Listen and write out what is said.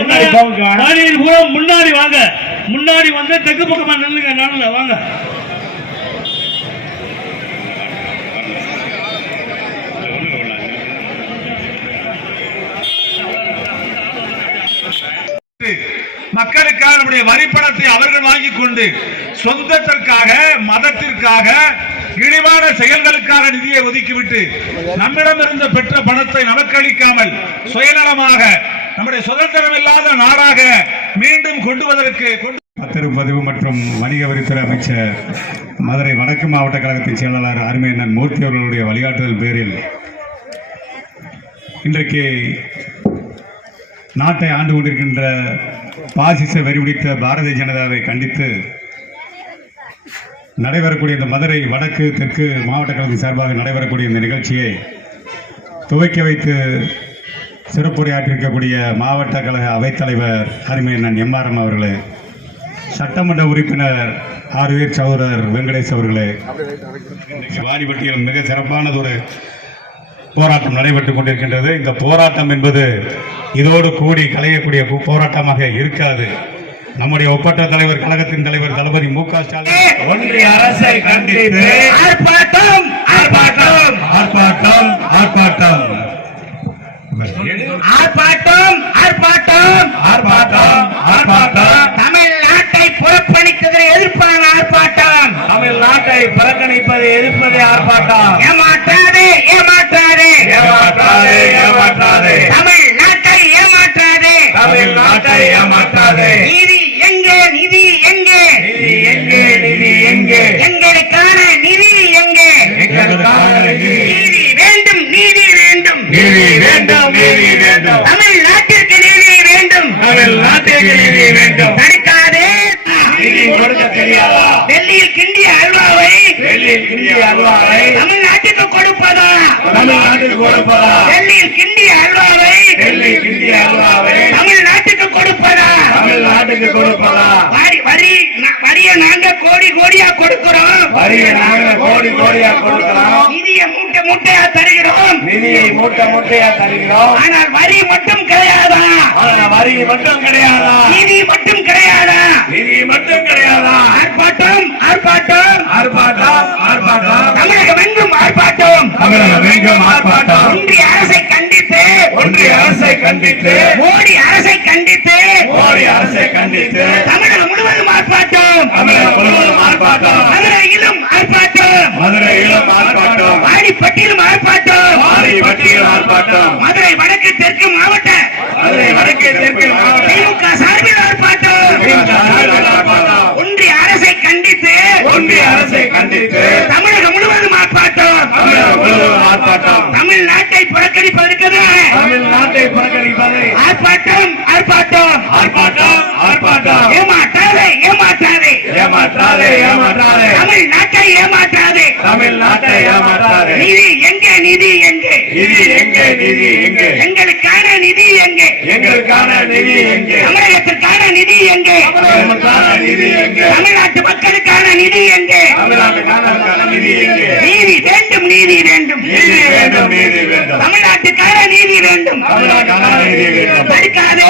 பூரா முன்னாடி வாங்க. முன்னாடி வந்து தெற்கு பக்கமா நில்லுங்க நானுல வாங்க. மக்களுக்காக நம்முடைய வரிப்பணத்தை அவர்கள் வாங்கிக் கொண்டு சொந்தத்திற்காக மதத்திற்காக இழிவான செயல்களுக்காக நிதியை ஒதுக்கிவிட்டு நம்மிடமிருந்து பெற்ற பணத்தை நமக்கு அளிக்காமல் சுயநலமாக நம்முடைய சுதந்திரம் இல்லாத நாடாக மீண்டும் கொண்டு வருவதற்கு கொண்டு பத்திரப்பதிவு மற்றும் வணிக வரித்துறை அமைச்சர் மதுரை வடக்கு மாவட்ட கழகத்தின் செயலாளர் அருமையண்ணன் மூர்த்தி அவர்களுடைய வழிகாட்டுதல் பேரில் இன்றைக்கு நாட்டை ஆண்டு கொண்டிருக்கின்ற பாசிச வெறிபிடித்த பாரதிய ஜனதாவை கண்டித்து நடைபெறக்கூடிய இந்த மதுரை வடக்கு தெற்கு மாவட்ட கழகத்தின் சார்பாக நடைபெறக்கூடிய இந்த நிகழ்ச்சியை துவக்கி வைத்து சிறப்புரையாற்றிருக்கக்கூடிய மாவட்ட கழக அவைத்தலைவர் அருமையண்ணன் எம்ஆர்எம் அவர்களே சட்டமன்ற உறுப்பினர் ஆர்வீர் சகோதரர் வெங்கடேஷ் அவர்களே வாடிப்பட்டியில் மிக சிறப்பானதொரு போராட்டம் நடைபெற்றுக் கொண்டிருக்கின்றது. இந்த போராட்டம் என்பது இதோடு கூடி கலையக்கூடிய போராட்டமாக இருக்காது. நம்முடைய ஒப்பற்ற தலைவர் கழகத்தின் தலைவர் தளபதி மு க ஸ்டாலின் ஒன்றிய அரசை கண்டித்து ஆர்ப்பாட்டம் ஆர்ப்பாட்டம் ஆர்ப்பாட்டம் ஆர்ப்பாட்டம். ஆர்ப்பாட்டம். ஆர்ப்பாட்டம் ஆர்ப்பாட்டம். ஆர்ப்பாட்டம் தமிழ்நாட்டை புறப்பணித்ததை எதிர்ப்பான ஆர்ப்பாட்டம். தமிழ்நாட்டை புறக்கணிப்பதை எதிர்ப்பதை ஆர்ப்பாட்டம். நீதி வேண்டும் நீதி வேண்டும் தமிழ்நாட்டிற்கு நீதி வேண்டும். தமிழ்நாட்டிற்கு நீதி வேண்டும். தடுக்காதே. நிதி கொடுக்க தெரியாதா? டெல்லியில் கிண்டிய அல்வாவை டெல்லியில் இந்திய அல்வாவை தமிழ்நாட்டுக்கு கொடுப்பதா? தமிழ்நாட்டுக்கு கொடுப்பதா? டெல்லியில் கிண்டிய அல்வாவை டெல்லி இந்திய அல்வாவை தமிழ்நாட்டுக்கு கொடுப்பதா? தமிழ்நாட்டுக்கு கொடுப்பதா? வரிய நாங்க கோடி கோடியா கொடுக்கிறோம். வரிய நாங்கள் கோடி கோடியா கொடுக்கிறோம். நிதியை மூட்டை மூட்டையா தருகிறோம். நிதியை மூட்டை மூட்டையா தருகிறோம். ஆனால் வரி மட்டும் கிடையாதா? வரி மட்டும் கிடையாதா? நிதி மட்டும் கிடையாதா? நிதி மட்டும் கிடையாதா? ஆர்ப்பாட்டம் ஆர்ப்பாட்டம். ஆர்ப்பாட்டம் ஆர்ப்பாட்டம். தமிழகம் எங்கும் ஆர்ப்பாட்டம். தமிழகம் எங்கும் ஆர்ப்பாட்டம். ஒன்றிய அரசை கண்டித்து ஒன்றிய அரசை கண்டித்து மோடி அரசை கண்டித்து மோடி அரசை கண்டித்து வாடிப்பட்டியிலும் ஆர்ப்பாட்டம் ஆரிப்பட்டியில் ஆர்ப்பாட்டம். மதுரை வடக்கு தெற்கு மாவட்ட மதுரை வடக்கு தெற்கு மாவட்டம். திமுக சார்பில் ஆர்ப்பாட்டம். ஒன்றிய அரசை கண்டித்து ஒன்றிய அரசை கண்டித்து தமிழகம் முழுவதும் ஆர்ப்பாட்டம். தமிழகம் முழுவதும் ஆர்ப்பாட்டம். தமிழ்நாட்டை புறக்கணிப்பதற்கு தமிழ்நாட்டை புறக்கணிப்பதை ஆர்ப்பாட்டம் ஆர்ப்பாட்டம் ஆர்ப்பாட்டம் ஏமாற்றாதே ஏமாற்றாதே ஏமாற்றாதே ஏமாற்றாதே தமிழ்நாட்டை ஏமாற்றாதே தமிழ்நாட்டை ஏமாற்றாதே. நிதி எங்கே நிதி எங்கே? நிதி எங்கே நிதி எங்கே? எங்களுக்கான நிதி எங்கே? எங்களுக்கான நிதி எங்கே? தமிழகத்திற்கான நிதி எங்கே? தமிழுக்கான நிதி எங்கே? தமிழ்நாட்டு மக்களுக்கான நிதி எங்கே? தமிழ்நாட்டுக்கான நிதி எங்கே? நீதி வேண்டும் நீதி வேண்டும். நீதி வேண்டும் நீதி வேண்டும். தமிழ்நாட்டுக்கான நீதி வேண்டும். தமிழ்நாட்டுக்கான நீதி வேண்டும். தடுக்காதே